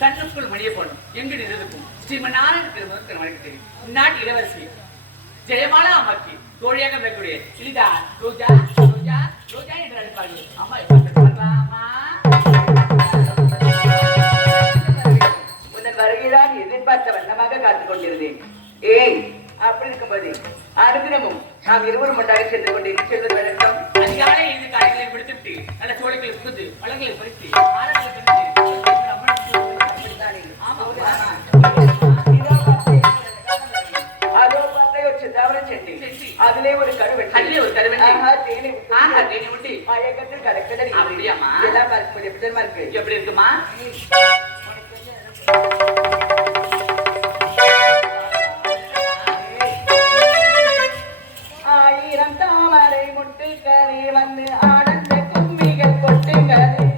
தன்னுக்குள் மணிய போடும் எங்கு இருக்கும் ஸ்ரீமநாராயண திருமணம் திருமணக்கு தெரியும் நாட்டு இளவரசி ஜெயமாலா அம்மாக்கு தோழியாக வைக்கூடிய இலிதா ரோஜா ரோஜா ரோஜா என்று அழைப்பார்கள். அம்மா அம்மா உன்னை வருகிறான் எதிர்பார்த்த வண்ணமாக காத்துக் கொண்டிருந்தேன். ஏய் அப்படி இருக்கும்போது அனுதினமும் நாம் இருவரும் ஒன்றாக சென்று கொண்டு செல்வது வழக்கம். அதிகாலை எழுந்து காய்களை விடுத்துட்டு நல்ல சோழைகளை புகுந்து பழங்களை பறித்து ஆரங்களை பறித்து அதிலே ஒரு கருவெட்டி தேனை விட்டு மயக்கத்தில் கலக்கடல் அப்படியாமா எல்லாம் இருக்கு. எப்படி இருக்குமா? ஆயிரம் தாமரை முட்டுகளே வந்து ஆனந்த கும்மிகள் கொட்டுங்களே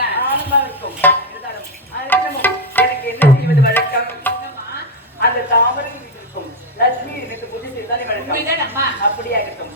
ஆனந்தமாக்கும் இருந்தாலும் எனக்கு என்ன செய்வது வழக்கம்? அந்த தாமரை இருக்கும் லட்சுமி எனக்கு பூஜை செய்தாலே வழக்கம். அப்படியே ஆகட்டும்.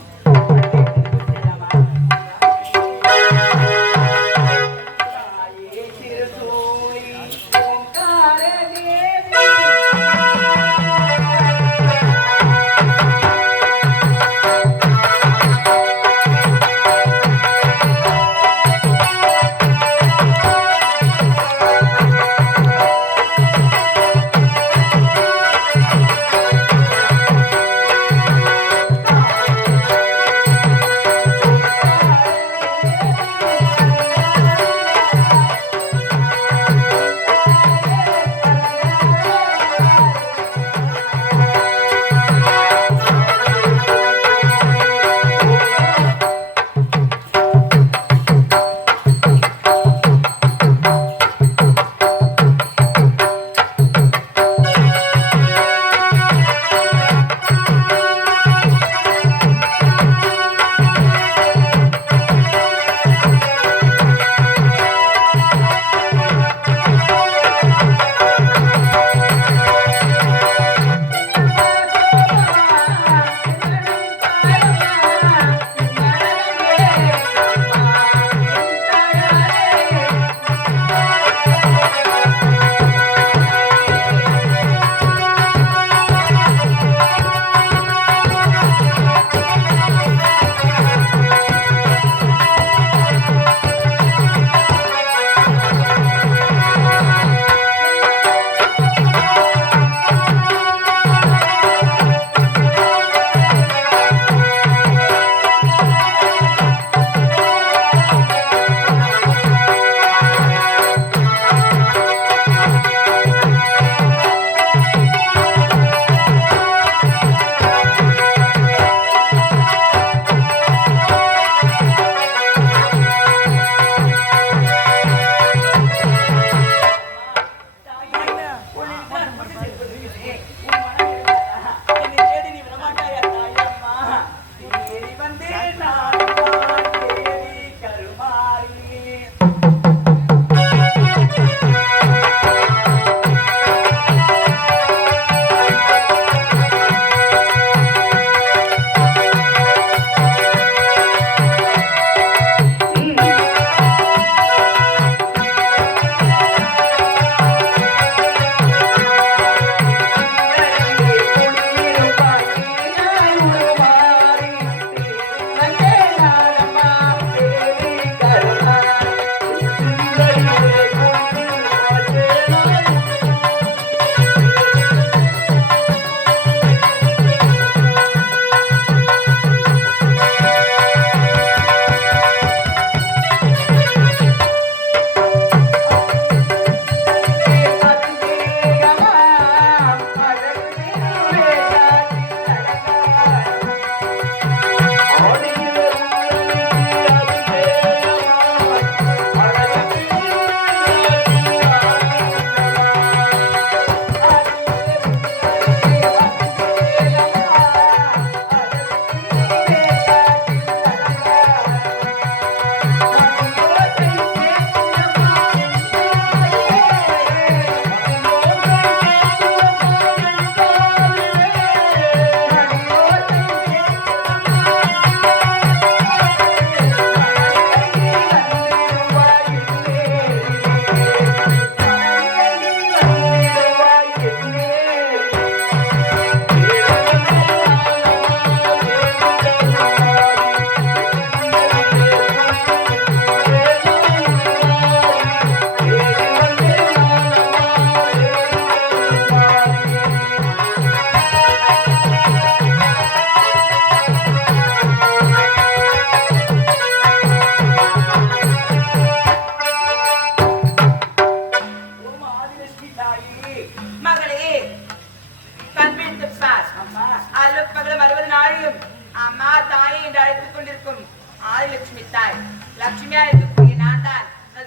லட்சுமியா இருக்கக்கூடிய நான் தான்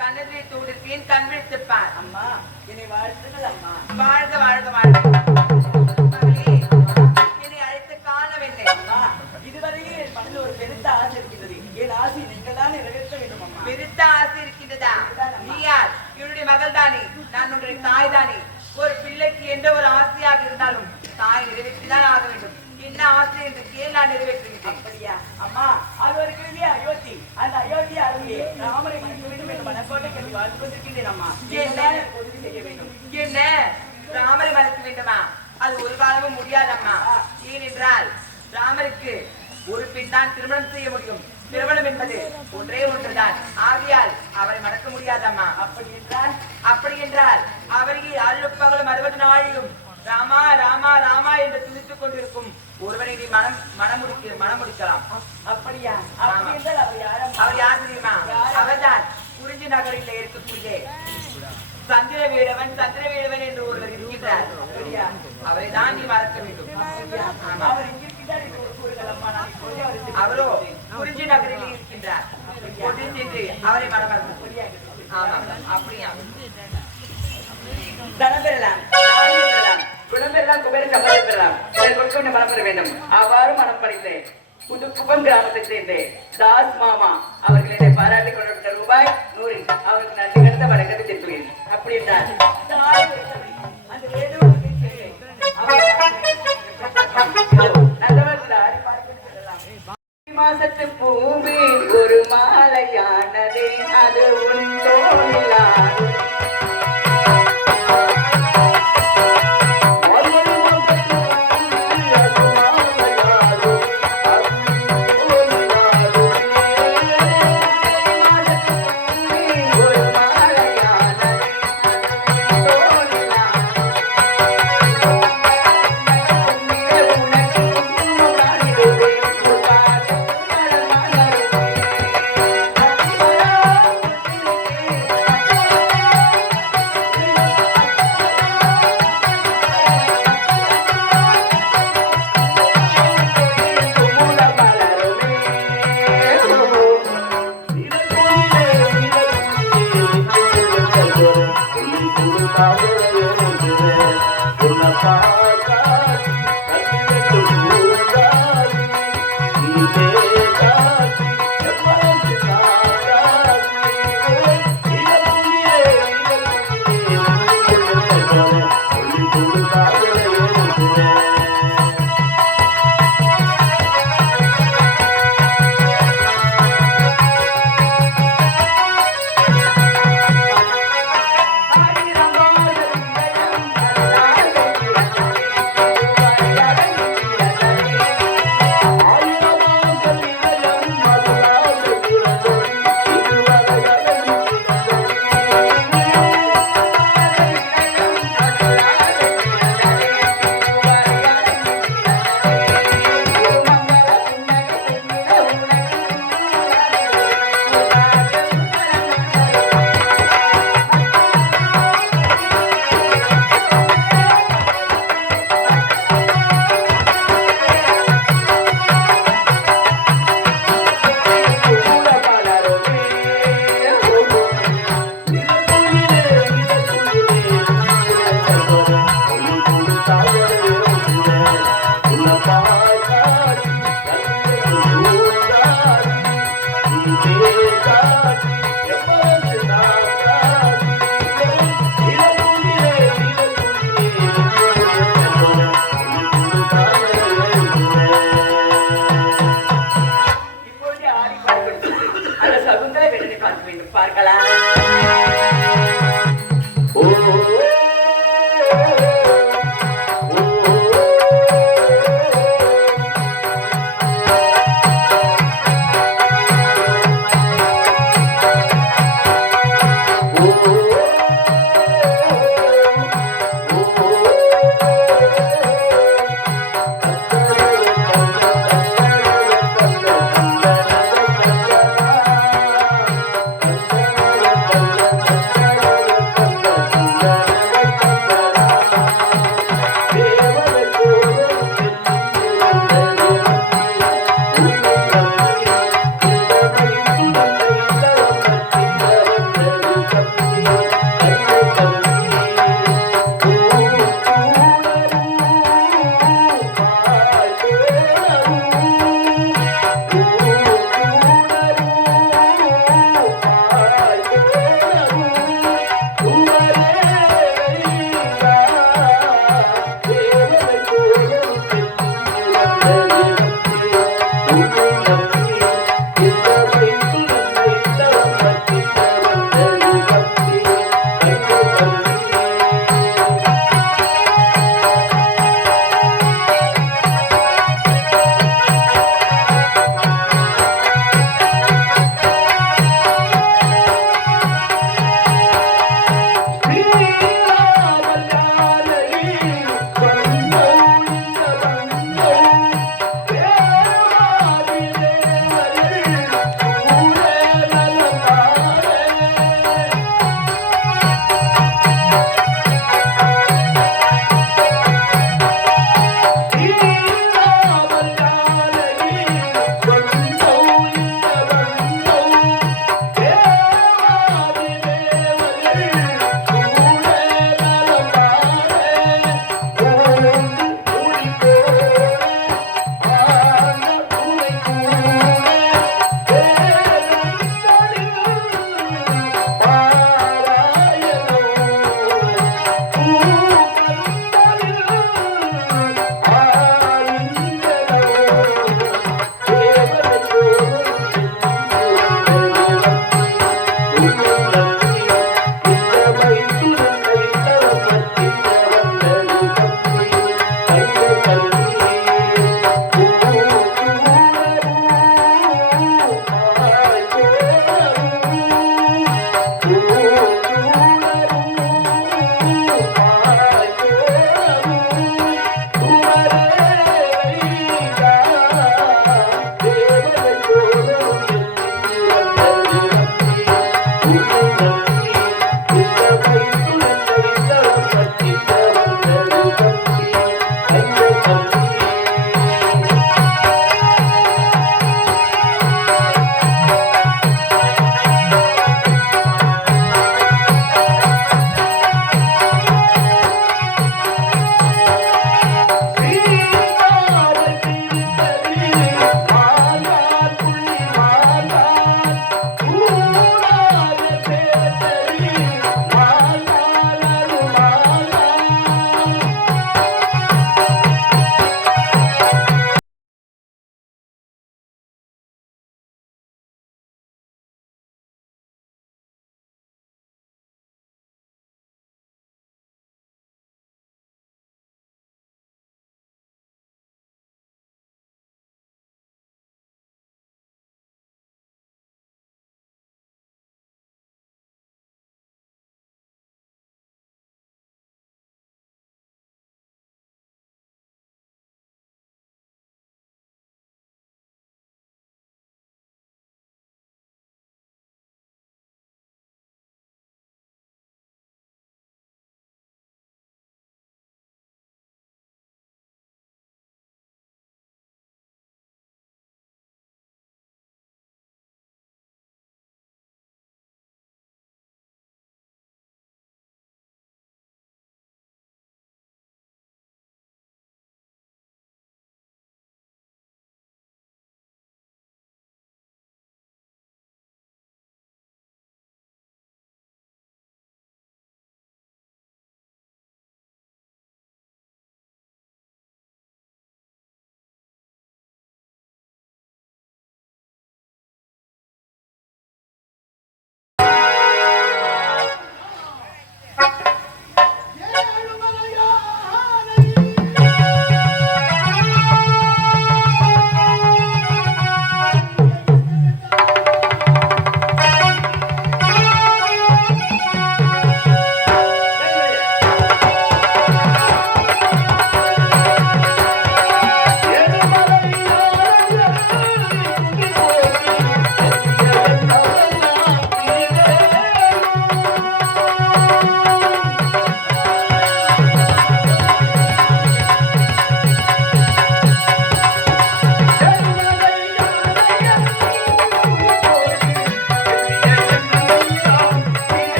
கண்ணதிலே தூடிருக்கேன் கண் விழித்துப்பார். அம்மா என்னை வாழ்த்துங்கள் அம்மா. வாழ்க வாழ்க வாழ்க. மகளே என்னை அழைத்து காணவில்லை. அம்மா இதுவரையே என் மனதில் ஒரு பெருத்த ஆசை இருக்கின்றது. என் ஆசை நீங்கள் தான் நிறைவேற்ற வேண்டும் அம்மா. பெருத்த ஆசை இருக்கின்றதா? தான் ஆக வேண்டும். என்ன ஆசை என்று கேள், நான் நிறைவேற்றுகிறேன். அப்படியா அம்மா? அது ஒரு கேள்வி அயோத்தி. அந்த அயோத்தி அருகே ராமரை மணக்க வேண்டும் என்று மனக்கோட்டை கல்வி வாழ்ந்து கொண்டிருக்கின்றேன் அம்மா. என்ன உதவி செய்ய வேண்டும். என்ன ராமரை மறக்க வேண்டுமா? அது ஒரு காலமும் முடியாதம்மா. ஏனென்றால் ராமருக்கு ஒரு பெண் தான் திருமணம் செய்ய முடியும். திருமணம் என்பது ஒன்றே ஒன்றுதான். ஆகையால் அவரை மறக்க முடியாதம்மா. அப்படி என்றால் அவருக்கு அல்லுப்பகலும் 60 நாளிலும் ராமா ராமா ராமா என்று துதித்துக் கொண்டிருக்கும் ஒருவரை நீ மனம் முடிக்கலாம். அப்படியா? அவர் யார் தெரியுமா? அவர்தான் குறிஞ்சி நகரில் இருக்கக்கூடிய சந்திரவேடவன் என்று ஒருவர் இருக்கின்றார். அவரை தான் நீ மறக்க வேண்டும். அவரோ குறிஞ்சி நகரில் இருக்கின்றார். சென்று அவரை மறக்க. ஆமாம், அப்படியா? தனம் பெறலாம், குணம் பெறலாம், குபேர சம்பளம் பெறலாம். கொடுக்க மனம் பெற வேண்டும். அவ்வாறு மனம் படித்தேன். புதுக்குப்பம் கிராமத்தை சேர்ந்த தாஸ் மாமா அவர்கள் என்னை பாராட்டி கொண்டு ரூபாய் 100 அவருக்கு நன்றி கடந்த வணக்கத்தை தெரிவிக்கிறேன். அப்படி என்றால் அந்த மாசத்து பூமி ஒரு மாலையானதே அது உண்டோனிலானது.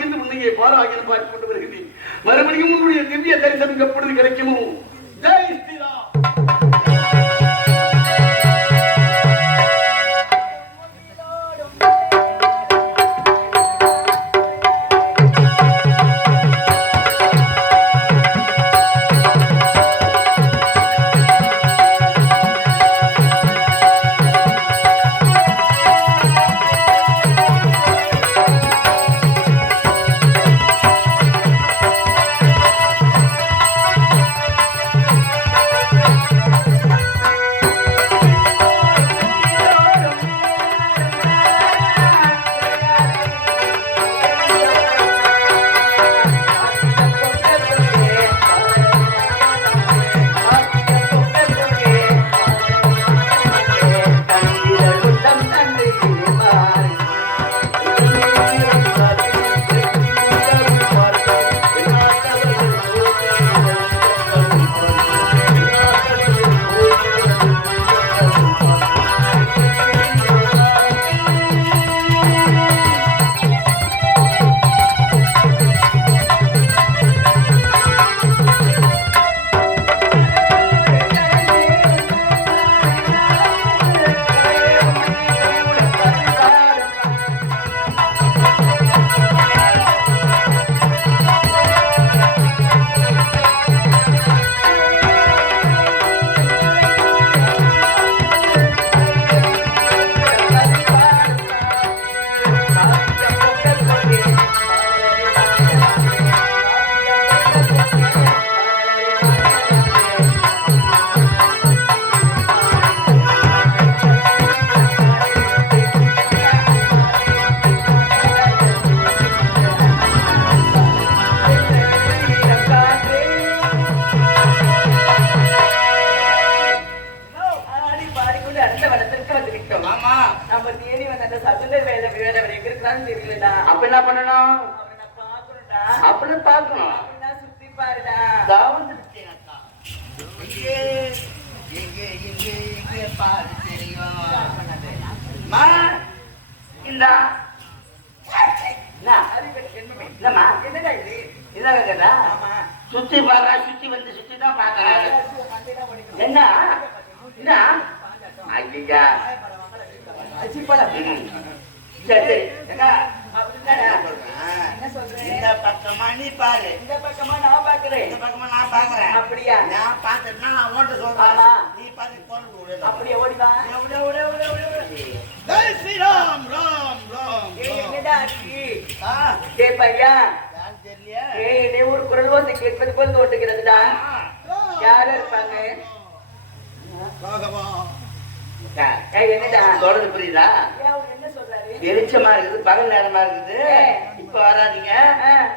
மகிழ்ந்து உன்னையே பாராயணம் பார்த்துக் கொண்டு வருகிறேன். மறுபடியும் உன்னுடைய திவ்ய தரிசனம் எப்பொழுது கிடைக்குமோ? ஜெய் ஸ்ரீராம். அப்ப என்ன பண்ணணும்? அப்படி பார்க்கணும். சுத்தி பாரு, சுத்தி வந்து சுத்தி தான் பாக்குறாங்க. என்ன ஐயா சரி இந்த பக்கமா நீ பாரு, இந்த பக்கமா நான் பாக்குறேன், இந்த பக்கமா நான் பாக்குறேன். அப்படியா? நான் பாத்துட்டா நான் ஓட்ட சொல்றேன், நீ பாத்து அப்படியே ஓடிவா. ஜெய் ஸ்ரீராம். ராம் ராம். என்னடா பையா ஒரு குரல் ஓசை கேட்பது போல் தோட்டுகிறதுடா. யாரும் இருப்பாங்க? என்னடா சொல்றது புரியுதா? வெளிச்சமா இருக்குது, பகல் நேரமா இருக்குது. இப்ப வராதீங்க,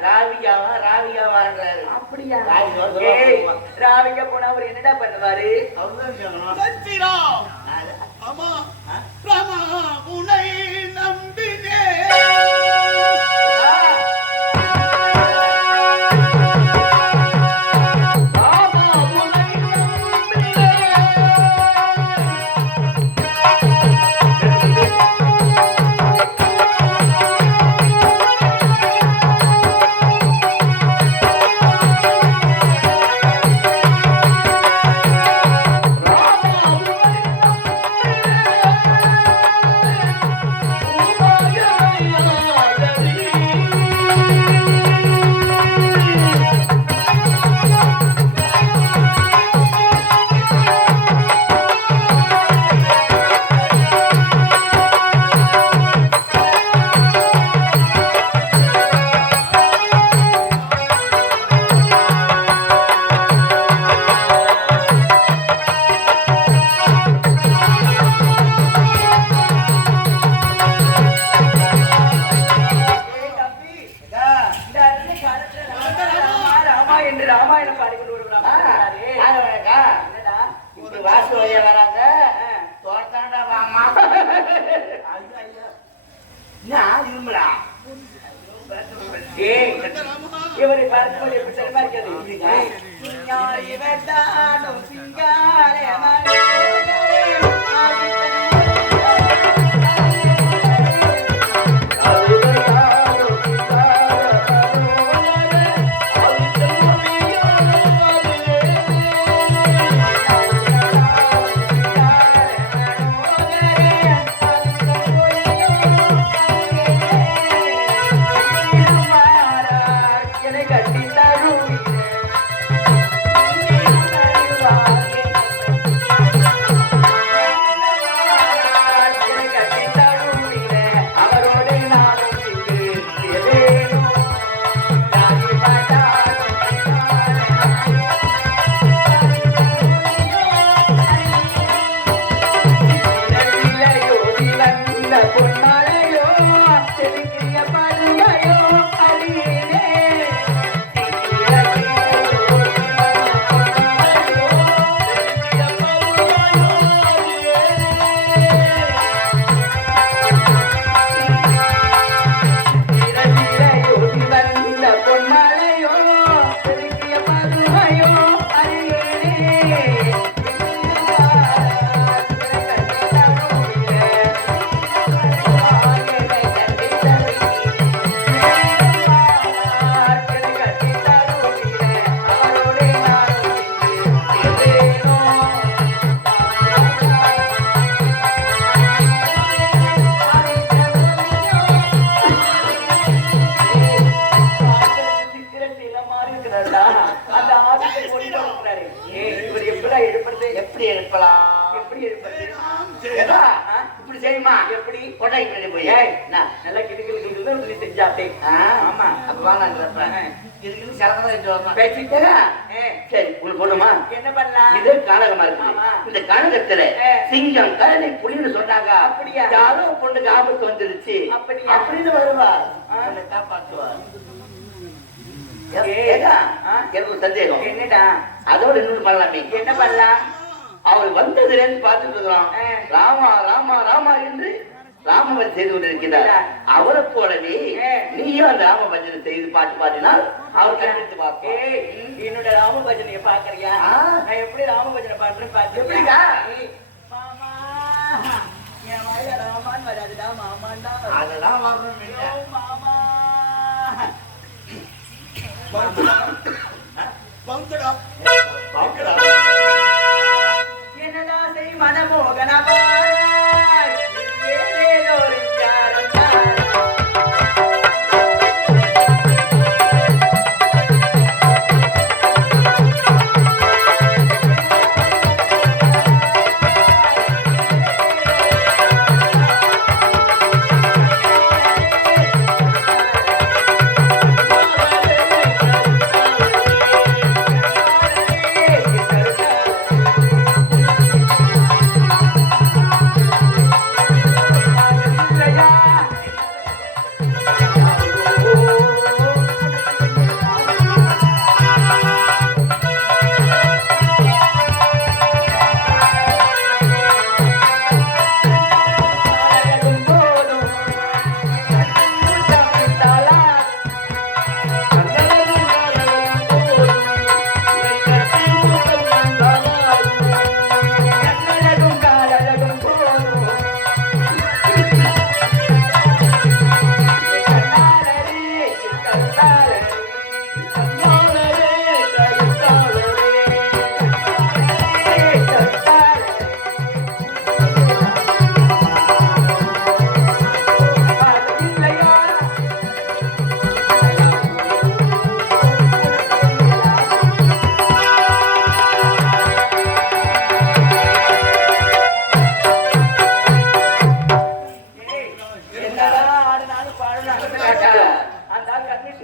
ராவிகாவான்றாரு. அப்படியா? ராவிகா போனா அவர் என்னடா பண்ணுவாரு? உன்னை நம்பினே இவரை பார்க்கும்போது எப்படி தெரியுமா இருக்கிறது? எழுப்பலாம். எப்படி இருப்பது? ஏதா, இப்படி செய்யுமா? எப்படி? கொட்டாய் பண்ணி போய் நல்லா கிடுக்கிட்டு செஞ்சாப்பே. ஆமா, அப்ப வாங்கன்றப்ப இதுக்கு சலகம் தான் வரணும். பேசிட்டா சரி, உள்ள போடுமா? என்ன பண்ணலாம்? இது கானகமா இருக்கு. இந்த கானகத்துல சிங்கம் கரடி புலின்னு சொன்னாங்க. அப்படியா? யாரோ பொண்ணுக்கு ஆபத்து வந்துருச்சு அப்படின்னு வருவா, உன்னை காப்பாற்றுவா. எனக்கு ஒரு சந்தேகம். என்னடா? அதோட இன்னொன்று பண்ணலாமே. என்ன பண்ணலாம்? அவர் வந்ததுலேருந்து பார்த்துட்டு இருக்கிறோம். ராமா ராமா ராமா என்று ராமபஜன் செய்து கொண்டிருக்கிறார். அவரை போலவே நீயும் அந்த ராமபஜனை செய்து பாட்டு பாடினால் அவர் கண்டித்து பார்ப்பேன். என்னோட ராமபஜனைய பாக்குறியா? நான் எப்படி ராமபஜனை பாடுறேன்னு எப்படிடா? மாமா என் வாயில ராமான்னு வராதுடா, மாமாண்டா. அதெல்லாம் வரணும். மாமா என்னடா செய் மனமோகனமா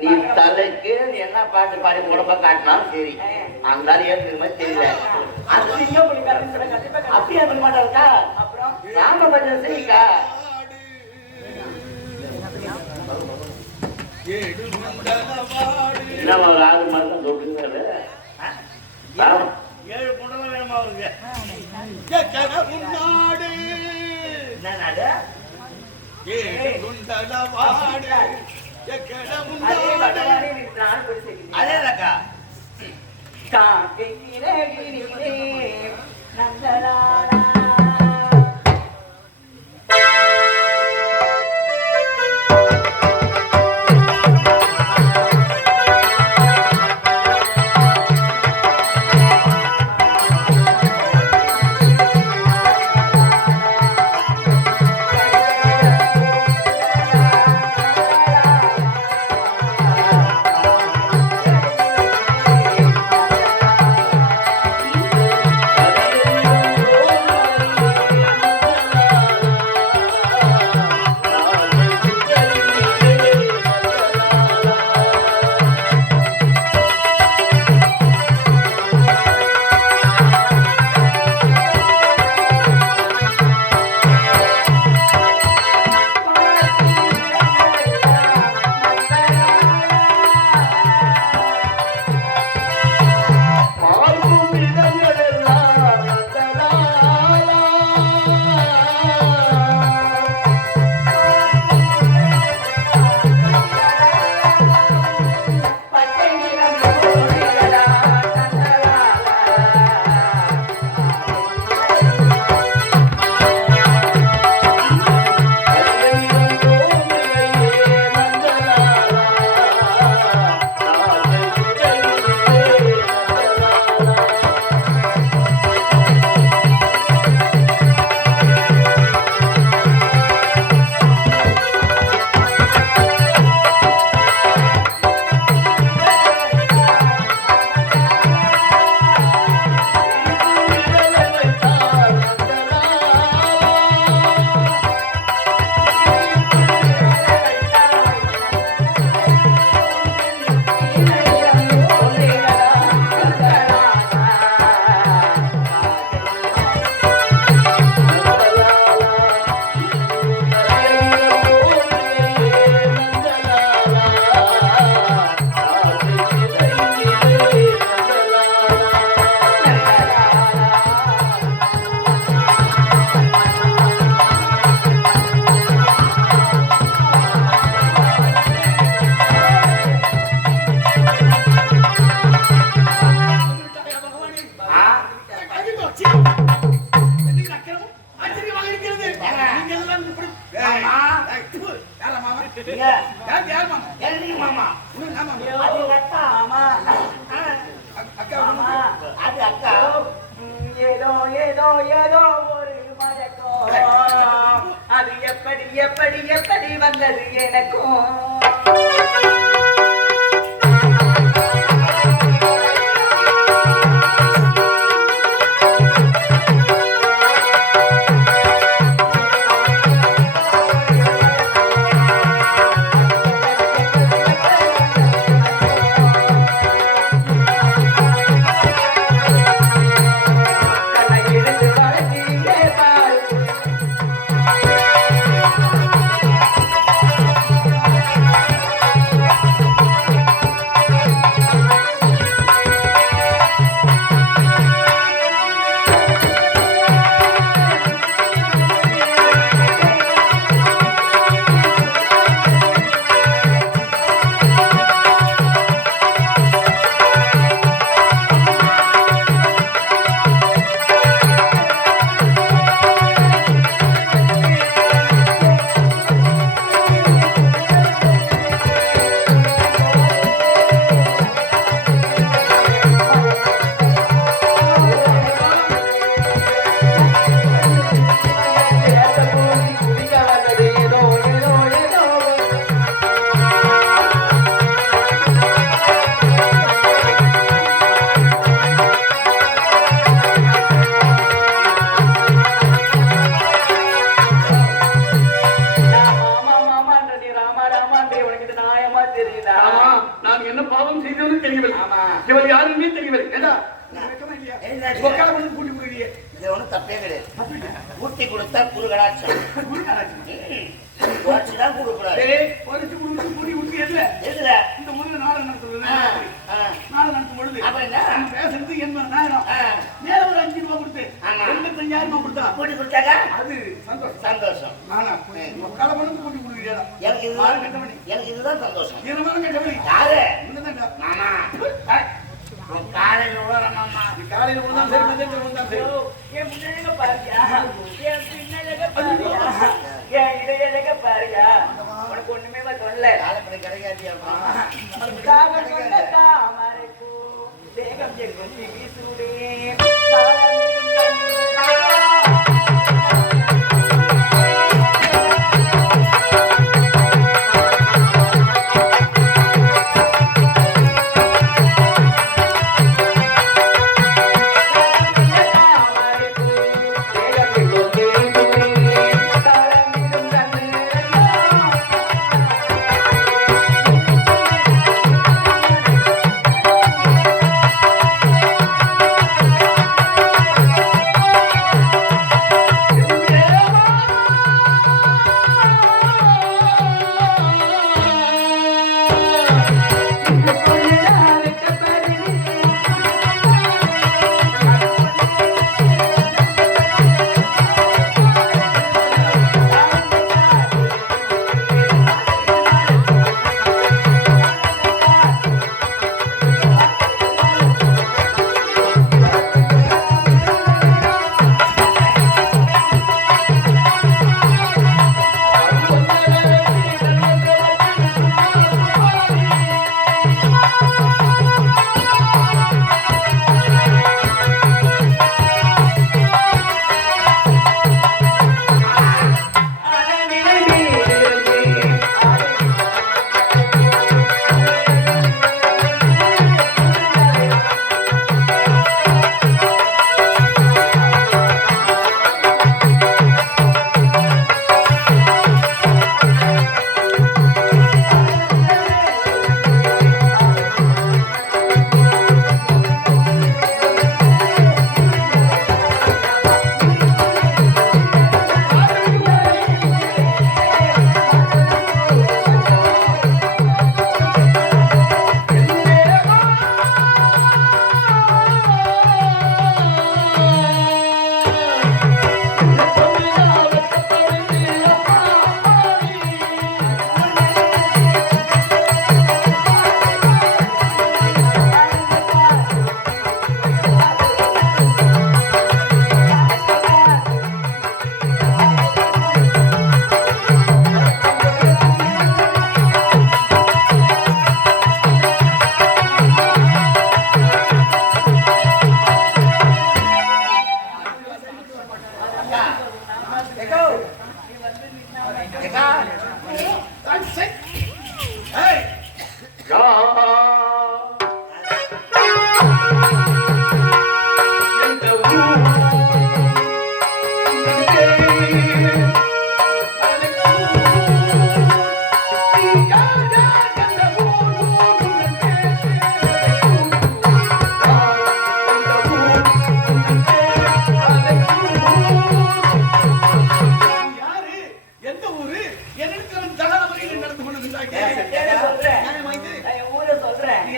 நீ தலைக்கு என்ன பாட்டு பாடி உடம்ப காட்டினாலும் சரி, அந்த ஏற்ற மாதிரி தெரியல. அப்படியே பண்ண மாட்டாருக்கா? அப்புறம் ராமபஜனை செய்யுக்கா. என்ன ஒரு 6 மாதம் சொல்லுங்கிறது. 7 பொண்ணு வேணுமா அவருக்கு? என்ன நாடு? அதேதாக்கா. அது எங்க அக்கா. மாமா மாமா அது அக்கா. ஏதோ ஏதோ ஏதோ ஒரு மயக்கம் அது எப்படி எப்படி எப்படி வந்தது எனக்கும் தப்பே கிடையாது. ஊட்டி கொடுத்தா குறுகடாச்சும் குறைச்சுதான் கொடுக்கூடாது. எதுல இந்த ஊர்ல நாடகம் நடத்துறது நாடகம் நடத்தும் பொழுது பேசுறது 80,000 மேல ஒரு 5 ரூபாய் கொடுத்து 85,000 ரூபாய் கொடுத்தா கூட்டி கொடுத்தாங்க. அது சந்தோஷம் சந்தோஷம். கலை பணத்து கூட்டி கொடுக்குறீங்க. எனக்கு இதுதான் சந்தோஷம். யாரு மாமா காலையில் விழுற மாமா. காலையில் விழுந்தான் சரி, மதியத்தில் விழுந்தான் சரி. என் முன்னாடி பாருயா என் பின்னாடி பாருயா என் இடையில பாருயா உனக்கு ஒண்ணுமே சொல்லல காலப்படி கிடைக்காதியா தாமரைப்பூ தேகம் எங்கும் வீசுடே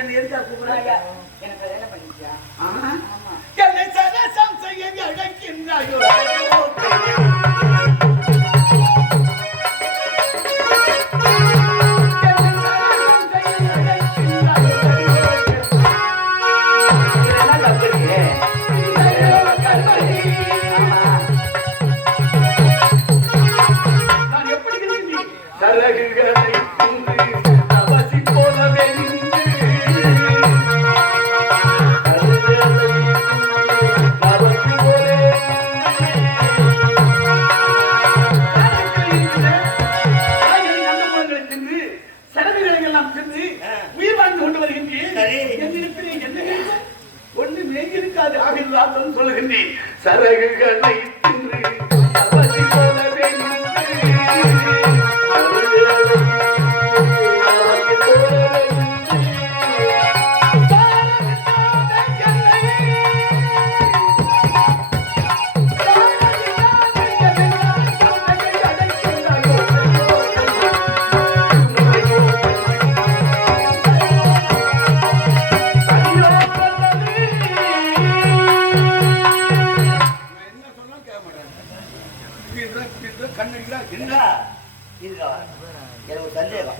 என்ன எதுக்காக கூப்பிடுறாங்க? எனக்கு கல்யாணம் பண்ணிக்கியா? ஆமா. ஆமா. என்னை சரசம் செய்ய அழைக்கின்றாயோ? நான் எப்படி இருக்கிறேன்? சரகுகளை தின்று அவசி போலவே நின்று அவசி போலே சரகுகளை எல்லாம் தின்று உயிர் வாழ்ந்து கொண்டு வருகின்றேன். என்னிடத்திலே என்ன வேண்டும்? ஒண்ணுமே இருக்காது. ஆகின்றாலும் சொல்லுகின்றேன். சரகுகளை தின்று அவசி போலவே எனக்கு ஒரு சந்தேகம்.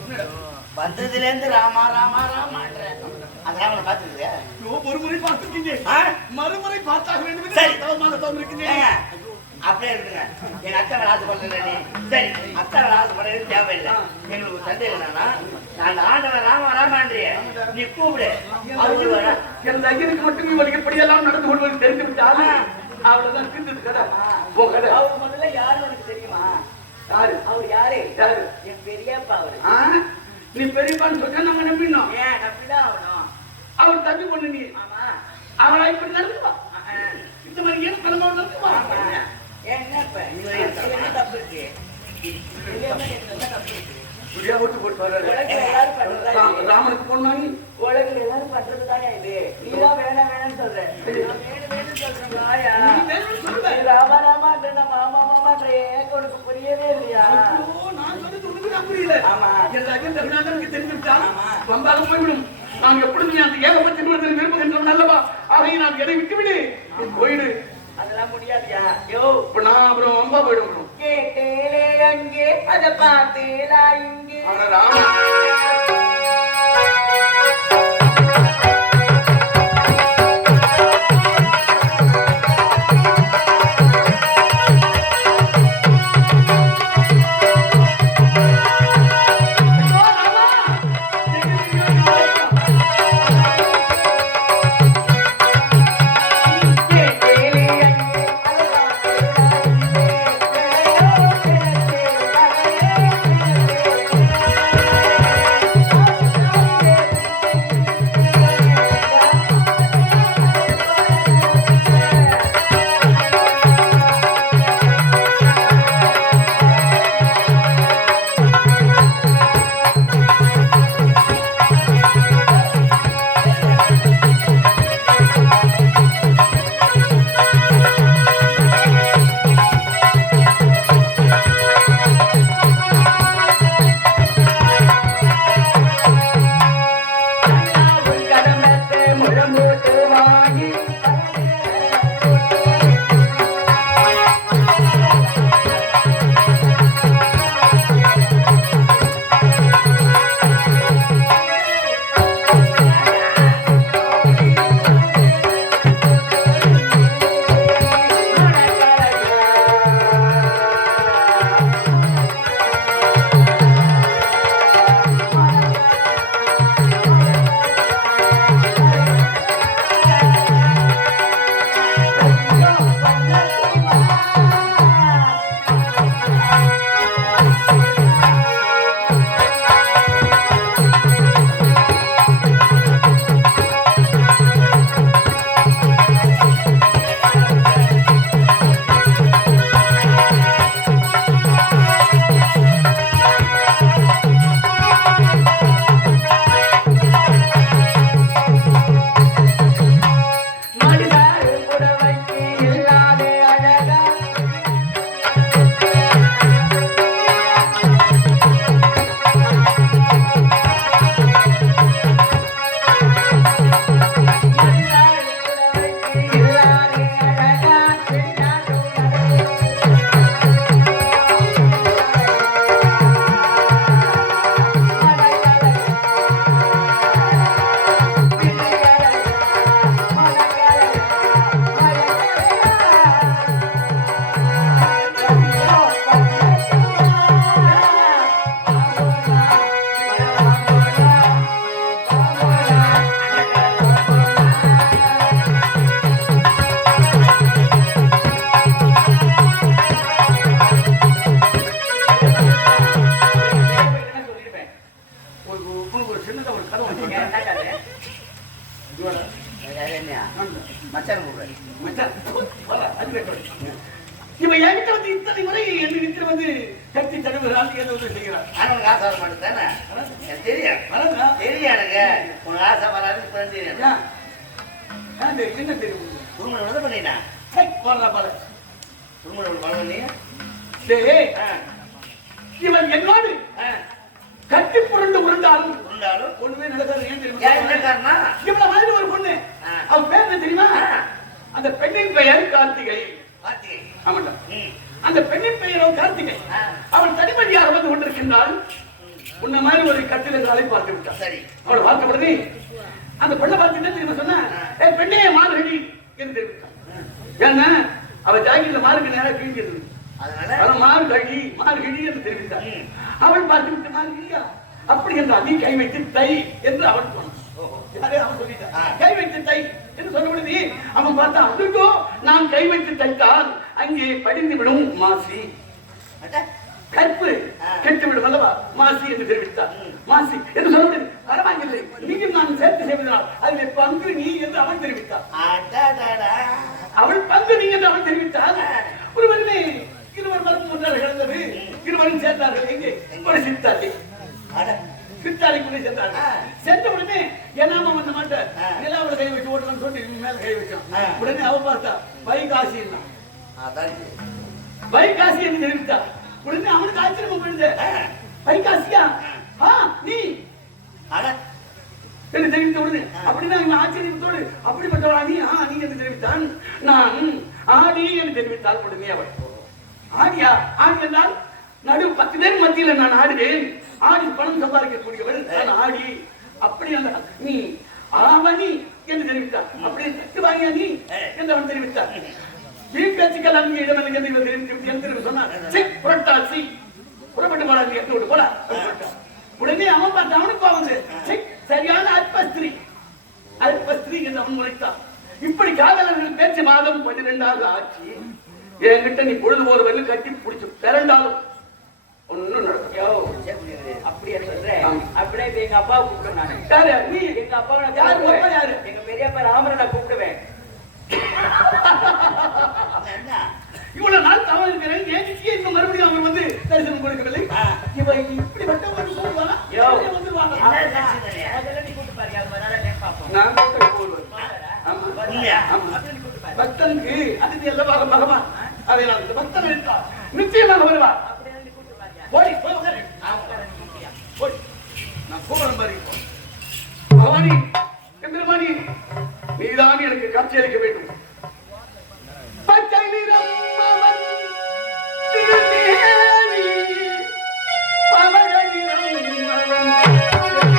வந்ததுல இருந்து ராமா ராமா ராமான்ற அந்த ராமனை பாத்துக்கிறியா? ஒரு முறை பார்த்திருக்கீங்க, மறுமுறை பார்த்தாக வேண்டும். சரி. இருக்கிறேன். அப்படியே இருக்குங்க. எங்க அக்காவை ஆசைப்படுறேன். சரி, அக்காவை ஆசைப்படுறது தேவையில்லை. எங்களுக்கு ஒரு சந்தேகம் என்னன்னா, நான் ஆண்டவன் ராமா ராமான்றிய நீ கூப்பிடு. அவரு வர என் ஐயனுக்கு மட்டுமே வழி எப்படியெல்லாம் நடந்து கொள்வது தெரிந்து விட்டால் அவ்வளவுதான் தீர்ந்தது கதை. போ கதை. அவர் முதல்ல யாருன்னு உனக்கு தெரியுமா? யாரு? அவர் யாரு? யாரு? என் பெரியப்பா அவரு. நீ பெரியப்பான்னு சொன்னா நாங்க நம்பினோம். ஏன் நம்பிதான் ஆகணும்? அவர் தம்பி பொண்ணு நீ. ஆமா. அவளா இப்படி நடந்துவா? இந்த மாதிரி ஏன் பணமா நடந்துவா? என்ன இப்ப என்ன தப்பு இருக்கு? என்ன தப்பு இருக்கு? புரியா விட்டு போட்டு வர்றாரு. உலகில் எல்லாரும் பண்றதுதான். ராமனுக்கு பொண்ணா நீ? உலகில் எல்லாரும் பண்றதுதானே இது. நீதான் வேணாம் வேணாம்னு சொல்ற. நான் வேணும்னு சொல்றேன். வாயா. நீ வேணும்னு சொல்லுவ. நீ ராமா ராமான்ற மாமா மாமான்ற ஏங்க உனக்கு புரியவே இல்லையா? ஐயோ, நான் சொன்னது உனக்கு தான் புரியல. ஆமா. என் ஐயன் ரகுநாதனுக்கு தெரிந்து விட்டால் ஆமா. வம்பாக போய்விடும். நான் எப்பொழுதுமே அந்த ஏகப்பட்ட நிறுவனத்தில் விரும்புகின்றவன் அல்லவா? ஆகவே நான் எதை விட்டுவிடு, நீ போயிடு. அதெல்லாம் முடியாதுயா. யோ இப்ப நான் அப்புறம் வம்பா போயிடும். கேட்டேலே அங்கே அத பார்த்தேலா இங்கே. ஆனா ராமன் கேட்டேலே அங்கே அத பார்த்தேலா இங்கே. இதுவாடா. என்னையா ஆமா. மச்சான் கூப்பிடுறேன் மச்சான், போடா, அது வேண்டாம். இவன் என்கிட்ட வந்து இத்தனை முறை என்னை விட்டு வந்து கட்டி தடவுகிறாள், ஏதோ ஒன்று செய்கிறாள். ஆனா உனக்கு ஆசை வர மாட்டேன் தானே எனக்கு தெரியும் வராதா? தெரியும் எனக்கு உனக்கு ஆசை வராதுன்னு இப்ப தான் தெரியும் ஏன்? ஏன் தெரியும்? என்ன தெரியும் உங்களுக்கு? குடும்பம் விட பண்ணினா ஹை, போடுறா பாரு. குடும்பம் பல பண்ணி டேய், இவன் என்னோடு கட்டி புரண்டு உருண்டாலும் இருந்தாலும் ஒண்ணுமே நடக்காது. ஏன் ஏன் தெரியுமா? என்ன காரணம் இவ்வளவு மாதிரி ஒரு பொண்ணு, அவ பேர் என்ன தெரியுமா? அந்த பெண்ணின் பெயர் கார்த்திகை. கார்த்திகை ஆமாண்டா. ம் அந்த பெண்ணின் பெயரோ கார்த்திகை. அவள் தனிமதியாக வந்து கொண்டிருக்கின்றாள். உன்ன மாதிரி ஒரு கட்டிடங்களை பார்த்து விட்டாள். சரி அவளை பார்த்த உடனே அந்த பெண்ணை பார்த்து என்ன தெரியுமா சொன்னா? ஏ பெண்ணே மார்கழி என்று தெரிவித்தாள். ஏன்னா அவ ஜாகிரில மார்க்கு நேரம் கிழிஞ்சது. அதனால மார்கழி மார்கழி என்று தெரிவித்தாள். அவள் பார்த்து விட்டு மார்கழியா அப்படி என்று அதி கை வைத்து தை என்று அவள் சொன்னான். யாரே அவன் சொல்லிட்டான். கை வைத்து தை என்று சொன்ன பொழுது அவன் பார்த்தா, அதுக்கோ நான் கை வைத்து தைத்தால் அங்கே படிந்து விடும் மாசி, கற்பு கெட்டுவிடும் அல்லவா, மாசி என்று தெரிவித்தார். மாசி என்று சொல்ல பரவாயில்லை, நீங்கள் நான் சேர்த்து செய்வதனால் அதில் பங்கு நீ என்று அவன் தெரிவித்தார். அவள் பங்கு நீ என்று அவன் தெரிவித்தார். ஒருவருமே இருவர் மரம் ஒன்றாக கிடந்தது. இருவரும் சேர்ந்தார்கள். எங்கே ஒரு சித்தார்கள் சித்தாரிக்குள்ளே சென்றார்கள். சென்ற உடனே ஏனாம வந்த மாட்டார், நிலாவில் கை வச்சு ஓட்டலாம்னு சொல்லிட்டு மேல கை வச்சான். உடனே அவ பார்த்தா வைகாசி வைகாசி என்று தெரிவித்தா. உடனே அவனுக்கு ஆச்சரியம் போயிடுது. வைகாசியா நீ என்று தெரிவித்த உடனே அப்படின்னா இவன் ஆச்சரியத்தோடு அப்படிப்பட்டவளா நீ? நீ என்று தெரிவித்தான். நான் ஆடி என்று தெரிவித்தால் உடனே அவள் ஆடியா? ஆடி என்றால் நடு 10 பேர் மத்தியில் நான் ஆடுவேன். ஆடி பணம் சம்பாதிக்கக்கூடியவள் நான் ஆடி. அப்படி அல்ல, நீ ஆவணி என்று தெரிவித்தார். அப்படி சத்துவாங்கியா நீ என்று அவன் தெரிவித்தார். வீழ்ச்சிகள் அங்கே இடமில்லை என்று இவர் தெரிவித்து சொன்னார். புரட்டாசி புறப்பட்டு போடாது எடுத்து போடா. உடனே அவன் பார்த்து அவனுக்கு வந்து சரியான அல்பஸ்திரி அல்பஸ்திரி என்று அவன் முறைத்தான். இப்படி காதலர்கள் பேச்சு மாதம் 12ஆக ஆச்சு. என்கிட்ட நீ பொழுது போற வரையில் கட்டி பிடிச்சு பிறண்டாலும் ஒன்னும் நடக்கையோ அப்படியே சொல்றேன். அப்படியே எங்க அப்பாவை கூப்பிடுவேன் நான். யாரு நீ? எங்க அப்பாவை நான் யாரு? கூப்பிடுவேன். யாரு? எங்க பெரியப்பா ராமரை நான் கூப்பிடுவேன். இவ்வளவு நாள் தவறு இருக்கிறேன். ஏன் இன்னும் மறுபடியும் அவர் வந்து தரிசனம் கொடுக்கவில்லை? இவன் இப்படிப்பட்ட ஒரு சொல்லுவானா? வந்துருவாங்க. அதெல்லாம் நீ கூப்பிட்டு பாரு. அது வராத பாப்போம். நான் கூப்பிடுவேன். பக்தனுக்கு அதிதி அல்லவாக பகவான். அதை நான் இந்த பக்தன் எடுத்தார் நிச்சயமாக வருவார். போய் போய் உட்காரு. போய் நான் கூப்பிட மாதிரி பகவானி எம்பெருமானி, நீதான் எனக்கு காட்சி அளிக்க வேண்டும். பச்சை நிறம் அவன் திருமேனி, பவழ நிறம் அவன்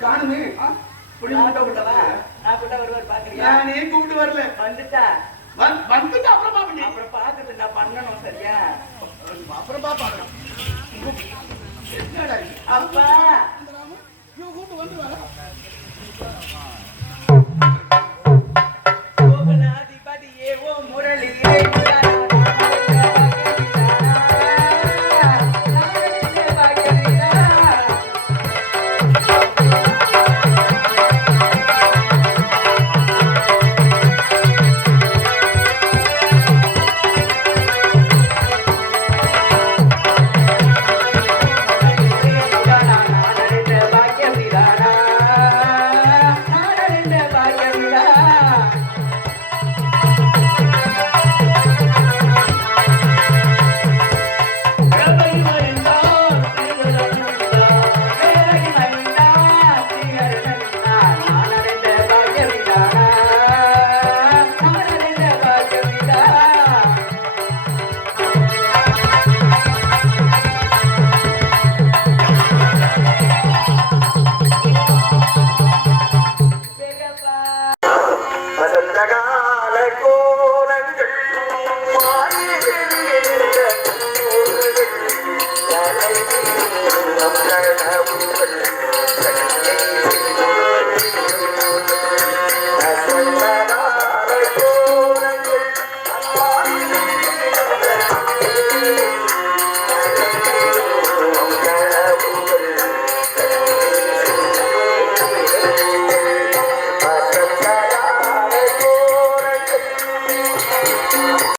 காணுமே புள்ளி மூட்டை விட்டவா நான் கூட வருவார் பாக்குறியா? நானே கூப்பிட்டு வரல வந்துட்டா வந்துட்டு அப்புறம் பாப்பேன் அப்புறம் பாத்துட்டு நான் பண்ணணும் சரியா? அப்புறம் பாப்பாங்க என்னடா இது? அப்பா